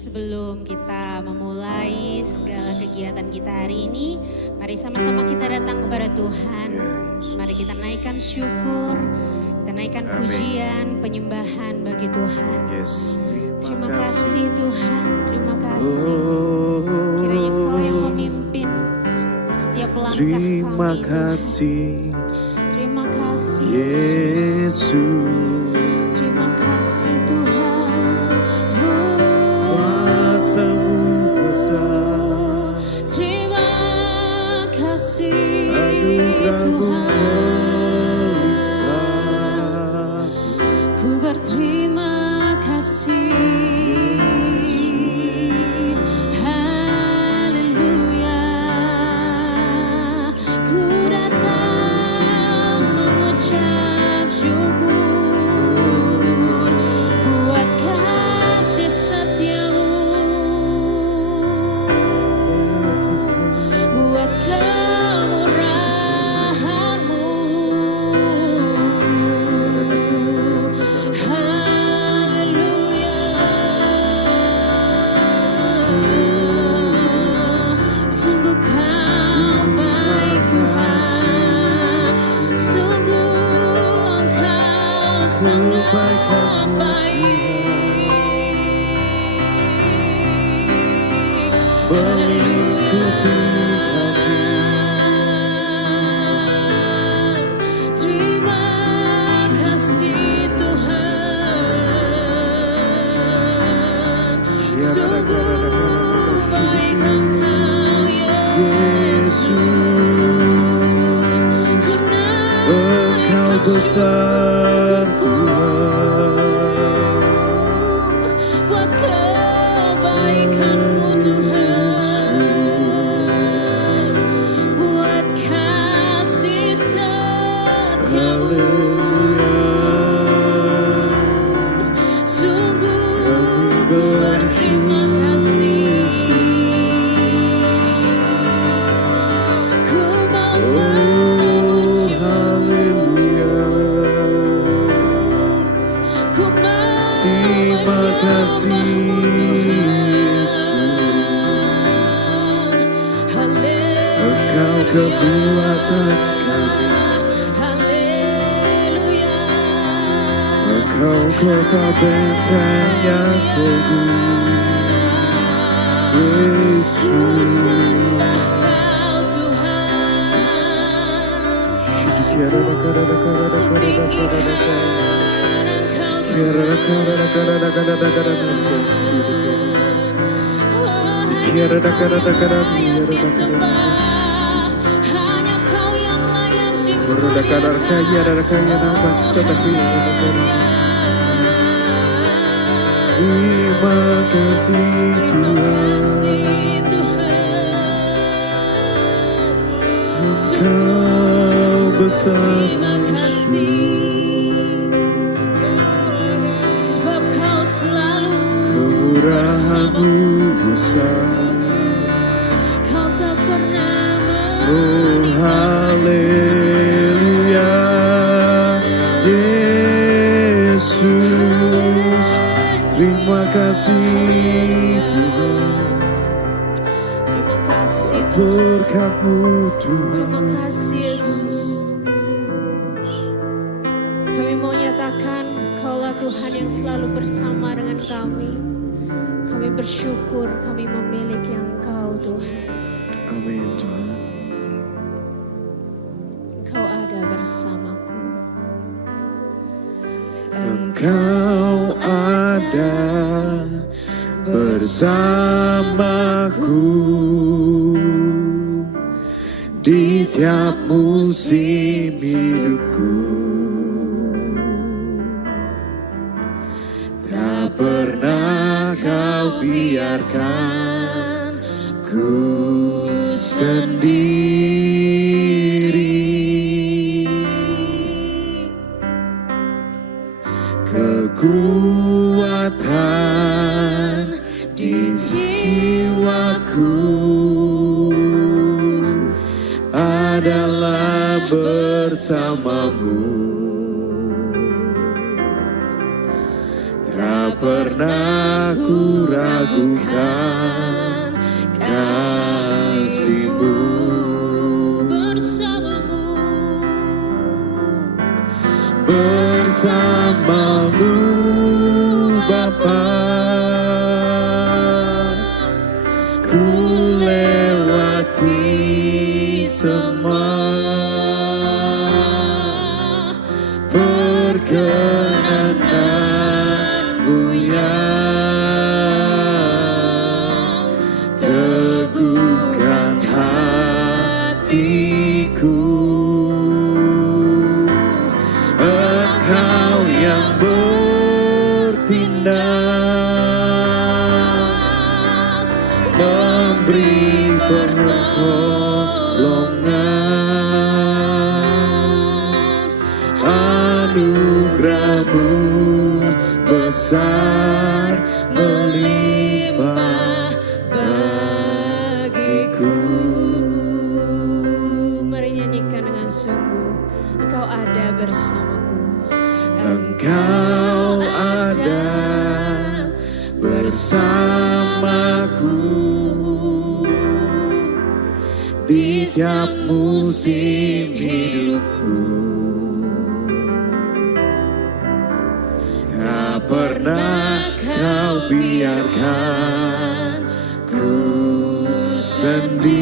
sebelum kita memulai segala kegiatan kita hari ini, mari sama-sama kita datang kepada Tuhan. Mari kita naikkan syukur, kita naikkan pujian, penyembahan bagi Tuhan. Terima kasih Tuhan, terima kasih. Kiranya Engkau yang memimpin setiap langkah kami. Terima kasih. Terima kasih Yesus. Terima kasih Tuhan. Kuasa-Mu besar. Terima kasih Anugerah-Mu Tuhan. Ku berterima kasih. Haleluya. Ku datang mengucap syukur buat kasih setia-Mu, buat kemurahan-Mu. Haleluya. Sungguh Kau baik Tuhan, sungguh Engkau sangat baik. Haleluya. Terima kasih Tuhan, sungguh baik Engkau Yesus. Engkau besar Tuhan. Buat kebaikan-Mu Tuhan, buat kasih setia-Mu, sungguh ku berterima kasih. Ku mau memuji-Mu, ku mau menyembah-Mu Tuhan. Engkau kekuatan kami. Haleluya. Engkau kekal benteng yang teguh. Ku Yesus. sembah Kau Tuhan, ku tinggikan Engkau Tuhan. Hanya Kau yang layak disembah, hanya Kau yang layak Terima kasih Terima Tuhan. kasih Tuhan, Engkau besar. terima kasih, sebab Kau selalu bersamaku. Kemurahan-Mu besar. Kau tak pernah Oh meninggalkanku. haleluya. Yesus. Terima kasih Tuhan. Terima kasih Tuhan. Berkat-Mu Tuhan. Terima kasih Yesus. Kami mau nyatakan Kaulah Tuhan yang selalu bersama dengan kami. Kami bersyukur kami memiliki Engkau Tuhan. Amin Tuhan. Engkau ada bersamaku. Engkau ada bersamaku di tiap musim hidupku. Tak pernah Kau biarkan ku sendiri. Kekuatan di jiwaku adalah bersama-Mu. Tak pernah ku ragukan kasih-Mu. Bersama-Mu Bapa, ku lewati semua. Perkenanan-Mu yang teguhkan hatiku. Engkau yang bertindak, memberi pertolongan. Anugerah-Mu besar melimpah bagiku. Mari nyanyikan dengan sungguh, Engkau ada bersamaku. Engkau ada bersamaku di tiap musim hidupku. Tak pernah Kau biarkan ku sendiri.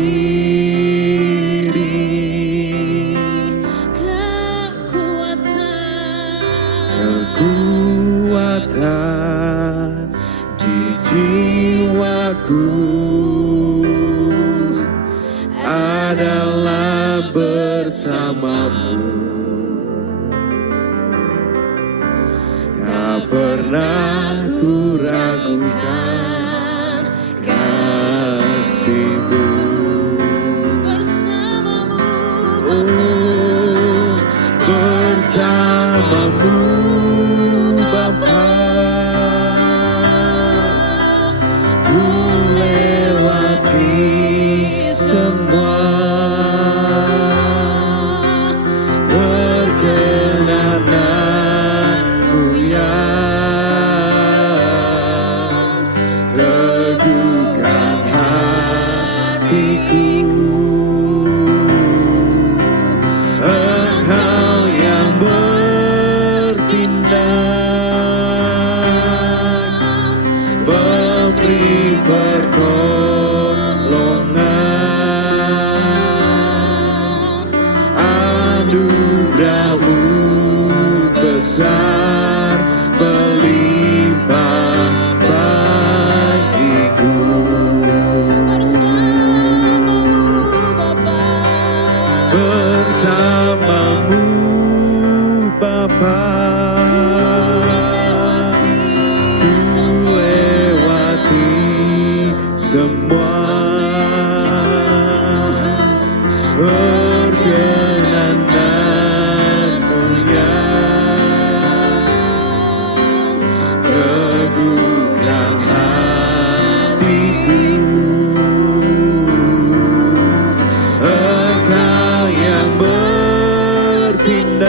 Kekuatan di jiwaku adalah bersama-Mu. Tak pernah ku ragukan kasih-Mu. Bersama-Mu, Oh, bersama-Mu Bapa, ku lewati semua. Perkenanan-Mu yang teguhkan hatiku. Engkau yang bertindak, memberi pertolongan. Anugerah-Mu besar melimpah bagiku. bersama-Mu Bapa, Bersama-Mu Bapa, ku lewati semua. Perkenanan-Mu yang teguhkan hatiku. Engkau yang bertindak,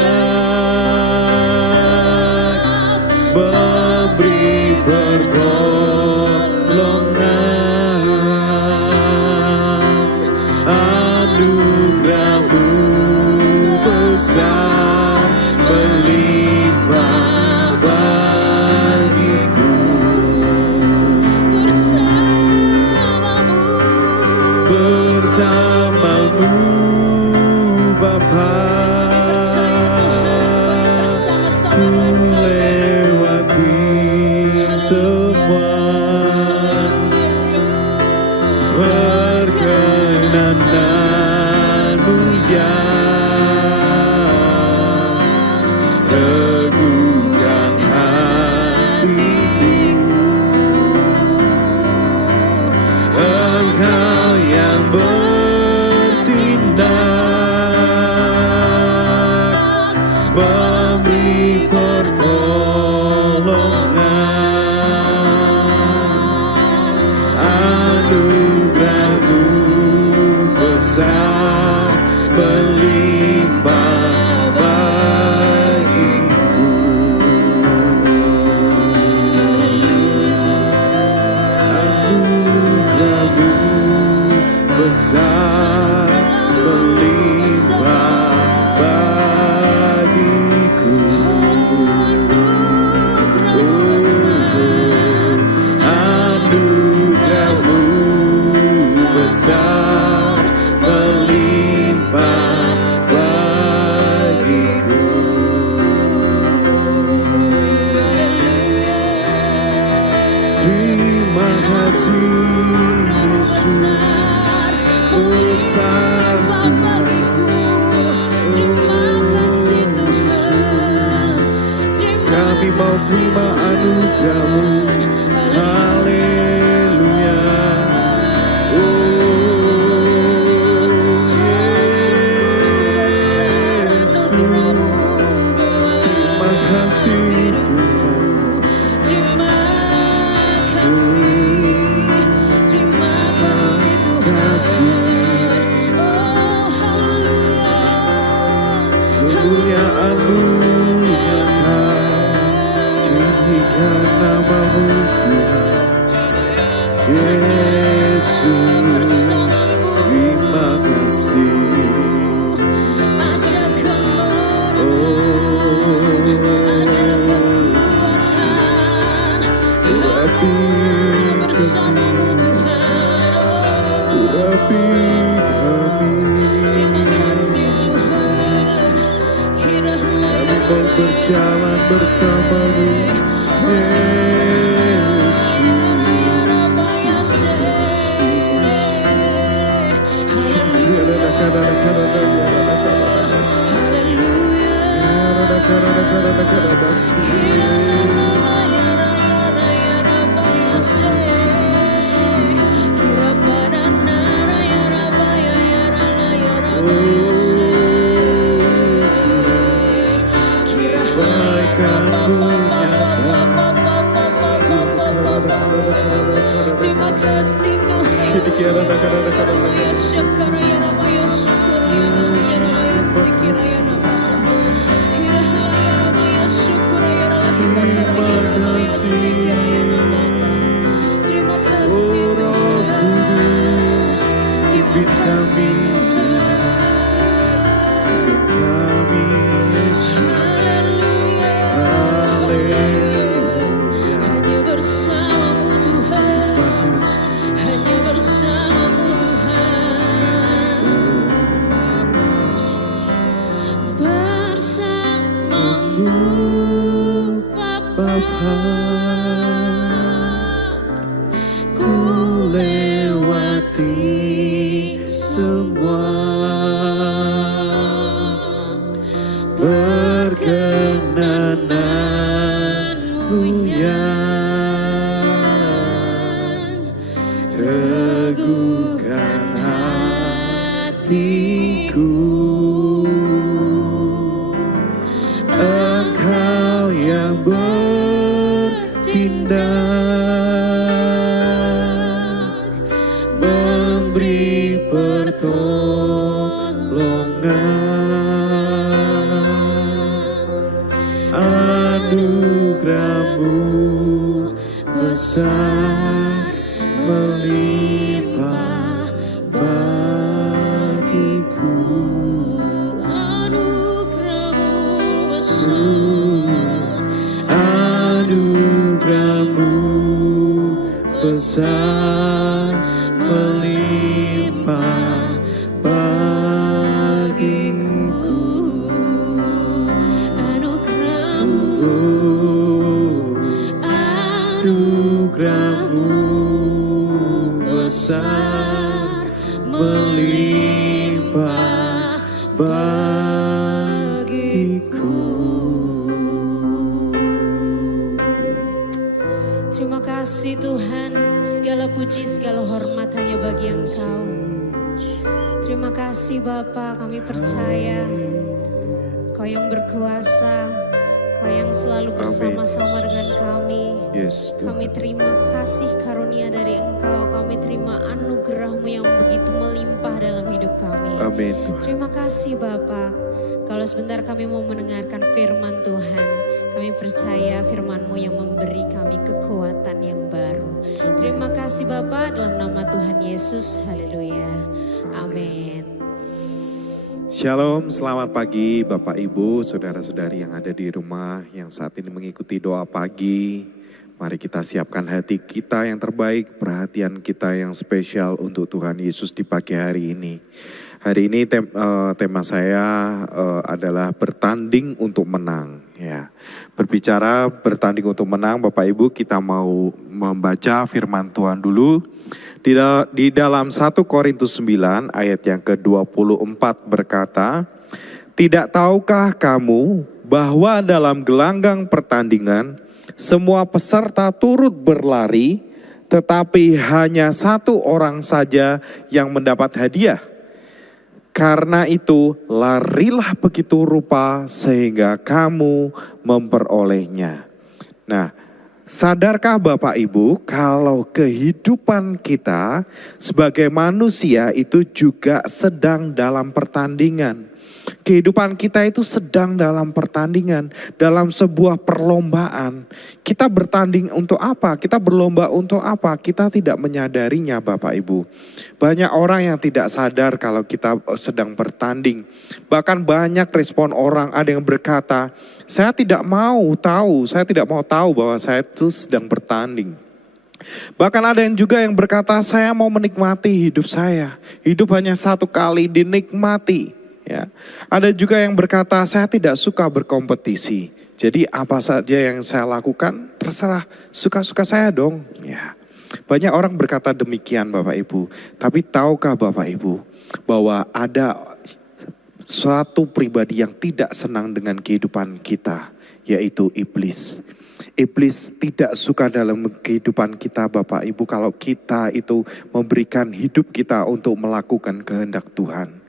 memberi pertolongan. Anugerah-Mu besar melimpah bagiku. Bersama-Mu Bapa, ku lewati semua. Perkenanan-Mu yang teguhkan hatiku. Engkau yang besar melimpah bagiku. Anugerahmu besar melimpah bagiku. Terima kasih Yesus, besar bagiku. Terima kasih Tuhan. kami mau terima anugerahmu. Haleluya. Terima kasih Tuhan. Terima kasih Tuhan. Oh haleluya. Kemuliaan-Mu Bapa, tinggikan nama-Mu Tuhan. Yesus, terima kasih. Ada kemenangan, ada kekuatan, bersamamu Tuhan. Urapi kami, Terima kasih Tuhan. kami mau berjalan bersama-Mu. Terima kasih Tuhan. Terima kasih Tuhan. Terima kasih Tuhan. Kami Yesus. Hanya bersamamu Tuhan. Hanya bersamamu Tuhan. Bersamamu Bapa. Ku lewati semua. Perkenananmu yang teguhkan hatiku. Engkau yang bertindak, memberi pertolongan. Anugerahmu besar melimpah bagiku. Anugerahmu besar. Anugerahmu besar melimpah bagiku. Anugerahmu besar melimpah bagiku. Terima kasih Tuhan, segala puji, segala hormat hanya bagi Engkau. Terima kasih Bapa, kami percaya Kau yang berkuasa, Kau yang selalu bersama-sama dengan kami. Yes, Tuhan. Kami terima kasih karunia dari Engkau, kami terima anugerah-Mu yang begitu melimpah dalam hidup kami. Amin Tuhan. Terima kasih Bapak. Kalau sebentar kami mau mendengarkan firman Tuhan, kami percaya firman-Mu yang memberi kami kekuatan yang baru. Terima kasih Bapak, dalam nama Tuhan Yesus. Haleluya. Amin. Shalom, selamat pagi Bapak Ibu, saudara-saudari yang ada di rumah yang saat ini mengikuti doa pagi. Mari kita siapkan hati kita yang terbaik, perhatian kita yang spesial untuk Tuhan Yesus di pagi hari ini. Hari ini tema saya adalah bertanding untuk menang. Ya, berbicara bertanding untuk menang, Bapak Ibu, kita mau membaca firman Tuhan dulu. Di dalam 1 Korintus 9 ayat yang ke-24 berkata, "Tidak tahukah kamu bahwa dalam gelanggang pertandingan semua peserta turut berlari, tetapi hanya satu orang saja yang mendapat hadiah? Karena itu larilah begitu rupa sehingga kamu memperolehnya." Nah, sadarkah Bapak Ibu kalau kehidupan kita sebagai manusia itu juga sedang dalam pertandingan. Kehidupan kita itu sedang dalam pertandingan, dalam sebuah perlombaan. Kita bertanding untuk apa? Kita berlomba untuk apa? Kita tidak menyadarinya Bapak Ibu. Banyak orang yang tidak sadar kalau kita sedang bertanding. Bahkan banyak respon orang, ada yang berkata, saya tidak mau tahu bahwa saya itu sedang bertanding. Bahkan ada yang juga yang berkata, saya mau menikmati hidup saya. Hidup hanya satu kali, dinikmati. Ya. Ada juga yang berkata, saya tidak suka berkompetisi. Jadi apa saja yang saya lakukan, terserah, suka-suka saya dong. Ya. Banyak orang berkata demikian Bapak Ibu. Tapi tahukah Bapak Ibu bahwa ada suatu pribadi yang tidak senang dengan kehidupan kita, yaitu iblis. Iblis tidak suka dalam kehidupan kita Bapak Ibu kalau kita itu memberikan hidup kita untuk melakukan kehendak Tuhan.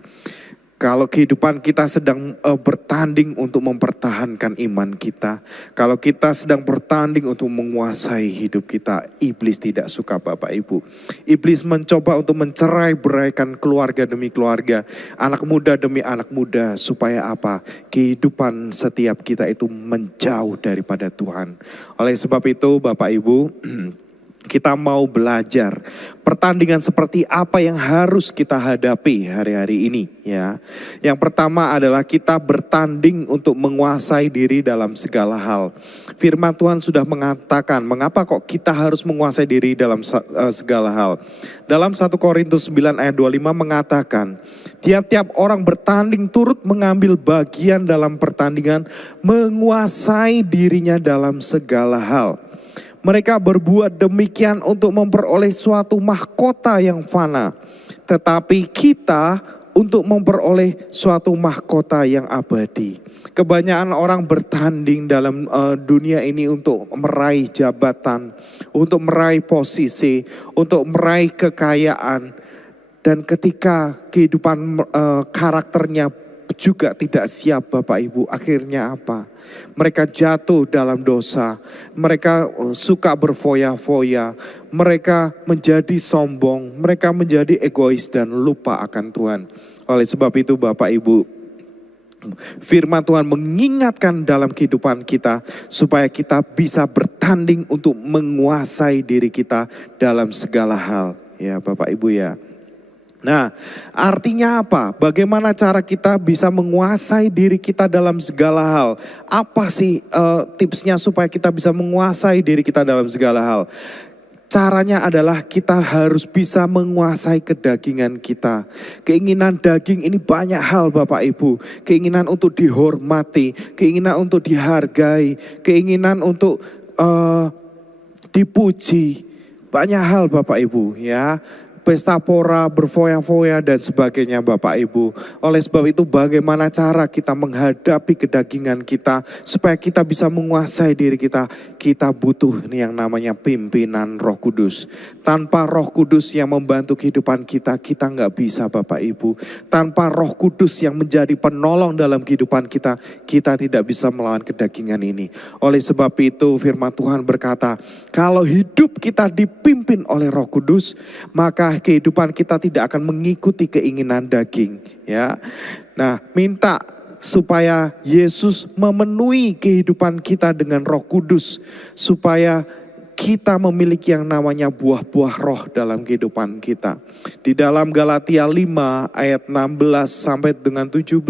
Kalau kehidupan kita sedang bertanding untuk mempertahankan iman kita, kalau kita sedang bertanding untuk menguasai hidup kita, iblis tidak suka Bapak Ibu. Iblis mencoba untuk mencerai-beraikan keluarga demi keluarga, anak muda demi anak muda, supaya apa? Kehidupan setiap kita itu menjauh daripada Tuhan. Oleh sebab itu Bapak Ibu, kita mau belajar pertandingan seperti apa yang harus kita hadapi hari-hari ini ya. Yang pertama adalah kita bertanding untuk menguasai diri dalam segala hal. Firman Tuhan sudah mengatakan mengapa kok kita harus menguasai diri dalam segala hal. Dalam 1 Korintus 9 ayat 25 mengatakan, tiap-tiap orang bertanding turut mengambil bagian dalam pertandingan, menguasai dirinya dalam segala hal. Mereka berbuat demikian untuk memperoleh suatu mahkota yang fana. Tetapi kita untuk memperoleh suatu mahkota yang abadi. Kebanyakan orang bertanding dalam dunia ini untuk meraih jabatan, untuk meraih posisi, untuk meraih kekayaan. Dan ketika kehidupan karakternya juga tidak siap Bapak Ibu, akhirnya apa? Mereka jatuh dalam dosa, mereka suka berfoya-foya, mereka menjadi sombong, mereka menjadi egois dan lupa akan Tuhan. Oleh sebab itu Bapak Ibu, firman Tuhan mengingatkan dalam kehidupan kita supaya kita bisa bertanding untuk menguasai diri kita dalam segala hal. Ya Bapak Ibu ya. Nah, artinya apa? Bagaimana cara kita bisa menguasai diri kita dalam segala hal? Apa sih tipsnya supaya kita bisa menguasai diri kita dalam segala hal? Caranya adalah kita harus bisa menguasai kedagingan kita. Keinginan daging ini banyak hal Bapak Ibu. Keinginan untuk dihormati, keinginan untuk dihargai, keinginan untuk dipuji. Banyak hal Bapak Ibu ya. Pesta pora, berfoya-foya dan sebagainya Bapak Ibu. Oleh sebab itu bagaimana cara kita menghadapi kedagingan kita supaya kita bisa menguasai diri kita. Kita butuh yang namanya pimpinan Roh Kudus. Tanpa Roh Kudus yang membantu kehidupan kita, kita nggak bisa Bapak Ibu. Tanpa Roh Kudus yang menjadi penolong dalam kehidupan kita, kita tidak bisa melawan kedagingan ini. Oleh sebab itu firman Tuhan berkata, kalau hidup kita dipimpin oleh Roh Kudus, maka kehidupan kita tidak akan mengikuti keinginan daging ya. Nah, minta supaya Yesus memenuhi kehidupan kita dengan Roh Kudus supaya kita memiliki yang namanya buah-buah roh dalam kehidupan kita. Di dalam Galatia 5 ayat 16 sampai dengan 17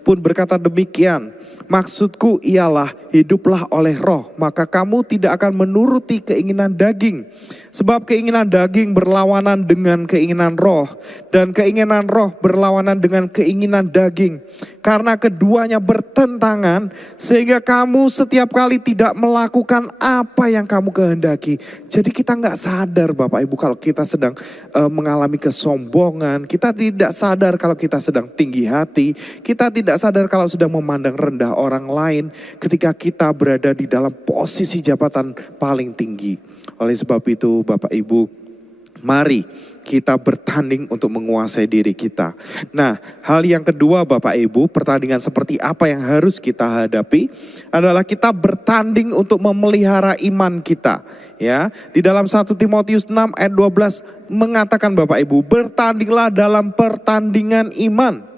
pun berkata demikian. Maksudku ialah hiduplah oleh roh, maka kamu tidak akan menuruti keinginan daging. Sebab keinginan daging berlawanan dengan keinginan roh, dan keinginan roh berlawanan dengan keinginan daging. Karena keduanya bertentangan, sehingga kamu setiap kali tidak melakukan apa yang kamu kehendaki. Jadi kita nggak sadar Bapak Ibu kalau kita sedang mengalami kesombongan. Kita tidak sadar kalau kita sedang tinggi hati. Kita tidak sadar kalau sedang memandang rendah orang lain ketika kita berada di dalam posisi jabatan paling tinggi. Oleh sebab itu Bapak Ibu, mari kita bertanding untuk menguasai diri kita. Nah, hal yang kedua Bapak Ibu, pertandingan seperti apa yang harus kita hadapi adalah kita bertanding untuk memelihara iman kita. Ya, di dalam 1 Timotius 6 ayat 12 mengatakan Bapak Ibu, bertandinglah dalam pertandingan iman.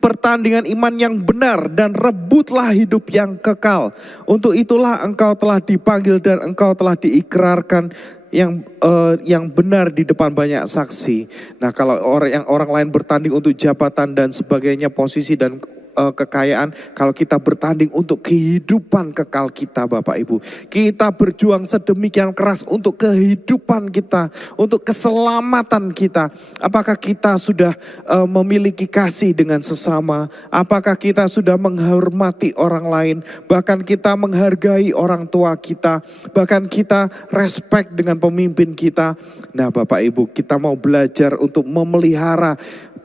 Pertandingan iman yang benar dan rebutlah hidup yang kekal. Untuk itulah engkau telah dipanggil dan engkau telah diikrarkan yang benar di depan banyak saksi. Nah, kalau orang lain bertanding untuk jabatan dan sebagainya, posisi dan kekayaan, kalau kita bertanding untuk kehidupan kekal kita Bapak Ibu, kita berjuang sedemikian keras untuk kehidupan kita, untuk keselamatan kita. Apakah kita sudah memiliki kasih dengan sesama? Apakah kita sudah menghormati orang lain? Bahkan kita menghargai orang tua kita, bahkan kita respect dengan pemimpin kita. Nah Bapak Ibu, kita mau belajar untuk memelihara,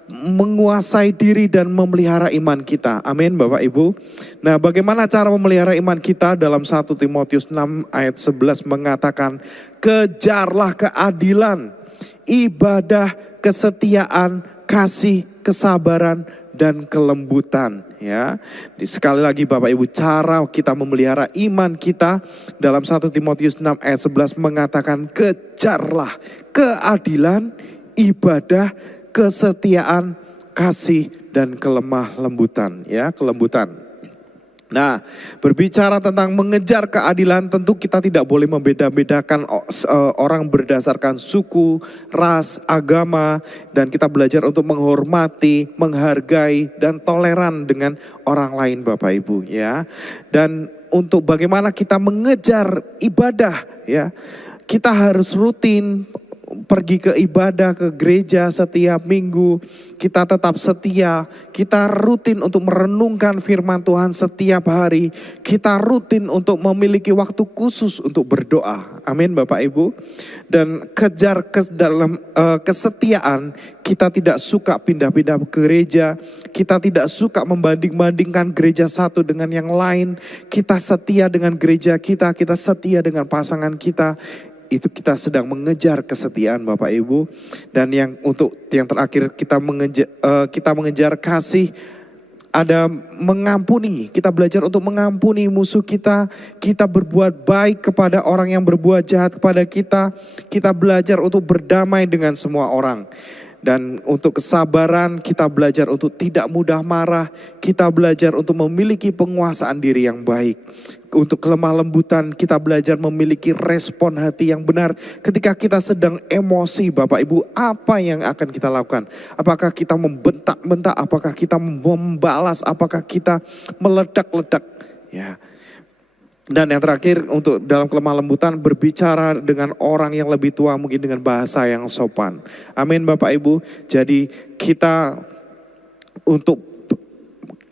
menguasai diri dan memelihara iman kita. Amin Bapak Ibu. Nah, bagaimana cara memelihara iman kita? Dalam 1 Timotius 6 ayat 11 mengatakan, kejarlah keadilan, ibadah, kesetiaan, kasih, kesabaran, dan kelembutan. Ya, sekali lagi Bapak Ibu, cara kita memelihara iman kita dalam 1 Timotius 6 ayat 11 mengatakan, kejarlah keadilan, ibadah, kesetiaan, kasih, dan kelemah lembutan. Ya, kelembutan. Nah, berbicara tentang mengejar keadilan, tentu kita tidak boleh membeda-bedakan orang berdasarkan suku, ras, agama, dan kita belajar untuk menghormati, menghargai, dan toleran dengan orang lain Bapak Ibu. Ya, dan untuk bagaimana kita mengejar ibadah, ya, kita harus rutin pergi ke ibadah, ke gereja setiap minggu. Kita tetap setia, kita rutin untuk merenungkan firman Tuhan setiap hari. Kita rutin untuk memiliki waktu khusus untuk berdoa. Amin Bapak Ibu. Dan kejar dalam kesetiaan, kita tidak suka pindah-pindah ke gereja. Kita tidak suka membanding-bandingkan gereja satu dengan yang lain. Kita setia dengan gereja kita, kita setia dengan pasangan kita. Itu kita sedang mengejar kesetiaan Bapak Ibu. Dan yang terakhir kita mengejar kasih, ada mengampuni. Kita belajar untuk mengampuni musuh kita. Kita berbuat baik kepada orang yang berbuat jahat kepada kita. Kita belajar untuk berdamai dengan semua orang. Dan untuk kesabaran, kita belajar untuk tidak mudah marah. Kita belajar untuk memiliki penguasaan diri yang baik. Untuk kelemah lembutan, kita belajar memiliki respon hati yang benar. Ketika kita sedang emosi Bapak Ibu, apa yang akan kita lakukan? Apakah kita membentak-bentak? Apakah kita membalas? Apakah kita meledak-ledak? Ya. Dan yang terakhir, untuk dalam kelemah lembutan, berbicara dengan orang yang lebih tua mungkin dengan bahasa yang sopan. Amin Bapak Ibu. Jadi kita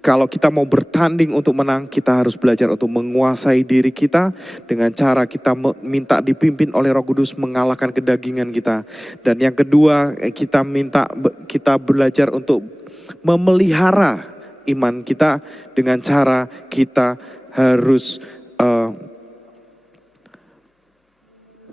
kalau kita mau bertanding untuk menang, kita harus belajar untuk menguasai diri kita dengan cara kita minta dipimpin oleh Roh Kudus, mengalahkan kedagingan kita. Dan yang kedua, kita belajar untuk memelihara iman kita dengan cara kita harus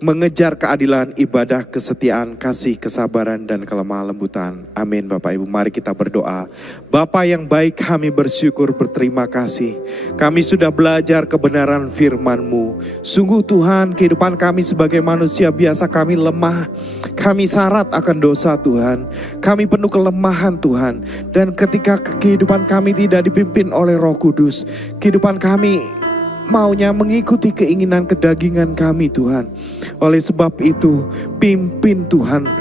mengejar keadilan, ibadah, kesetiaan, kasih, kesabaran, dan kelemah lembutan. Amin Bapak Ibu, mari kita berdoa. Bapa yang baik, kami bersyukur, berterima kasih. Kami sudah belajar kebenaran firman-Mu. Sungguh Tuhan, kehidupan kami sebagai manusia biasa, kami lemah. Kami syarat akan dosa Tuhan. Kami penuh kelemahan Tuhan. Dan ketika kehidupan kami tidak dipimpin oleh Roh Kudus, kehidupan kami maunya mengikuti keinginan kedagingan kami Tuhan. Oleh sebab itu, pimpin Tuhan.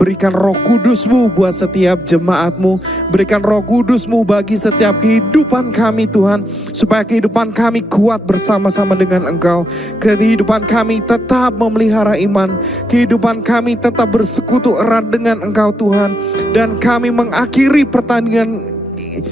Berikan Roh Kudus-Mu buat setiap jemaat-Mu. Berikan Roh Kudus-Mu bagi setiap kehidupan kami Tuhan. Supaya kehidupan kami kuat bersama-sama dengan Engkau. Kehidupan kami tetap memelihara iman. Kehidupan kami tetap bersekutu erat dengan Engkau Tuhan. Dan kami mengakhiri pertandingan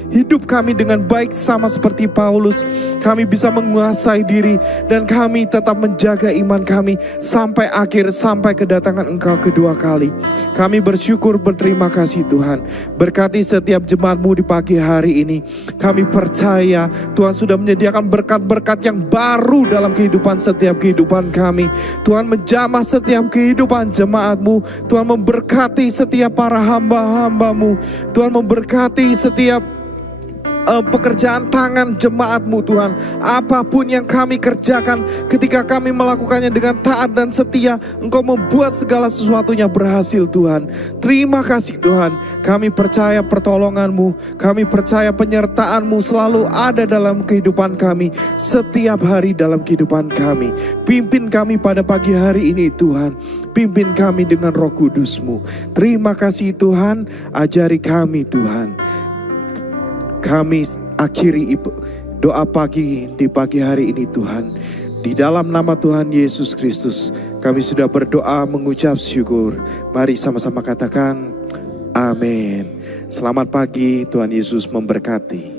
hidup kami dengan baik sama seperti Paulus. Kami bisa menguasai diri dan kami tetap menjaga iman kami sampai akhir, sampai kedatangan Engkau kedua kali. Kami bersyukur, berterima kasih Tuhan. Berkati setiap jemaat-Mu di pagi hari ini. Kami percaya Tuhan sudah menyediakan berkat-berkat yang baru dalam kehidupan setiap kehidupan kami. Tuhan menjamah setiap kehidupan jemaat-Mu. Tuhan memberkati setiap para hamba-hamba-Mu. Tuhan memberkati setiap pekerjaan tangan jemaat-Mu Tuhan. Apapun yang kami kerjakan, ketika kami melakukannya dengan taat dan setia, Engkau membuat segala sesuatunya berhasil Tuhan. Terima kasih Tuhan. Kami percaya pertolongan-Mu, kami percaya penyertaan-Mu selalu ada dalam kehidupan kami, setiap hari dalam kehidupan kami. Pimpin kami pada pagi hari ini Tuhan. Pimpin kami dengan Roh Kudus-Mu. Terima kasih Tuhan. Ajari kami Tuhan. Kami akhiri doa pagi di pagi hari ini Tuhan. Di dalam nama Tuhan Yesus Kristus kami sudah berdoa mengucap syukur. Mari sama-sama katakan amin. Selamat pagi, Tuhan Yesus memberkati.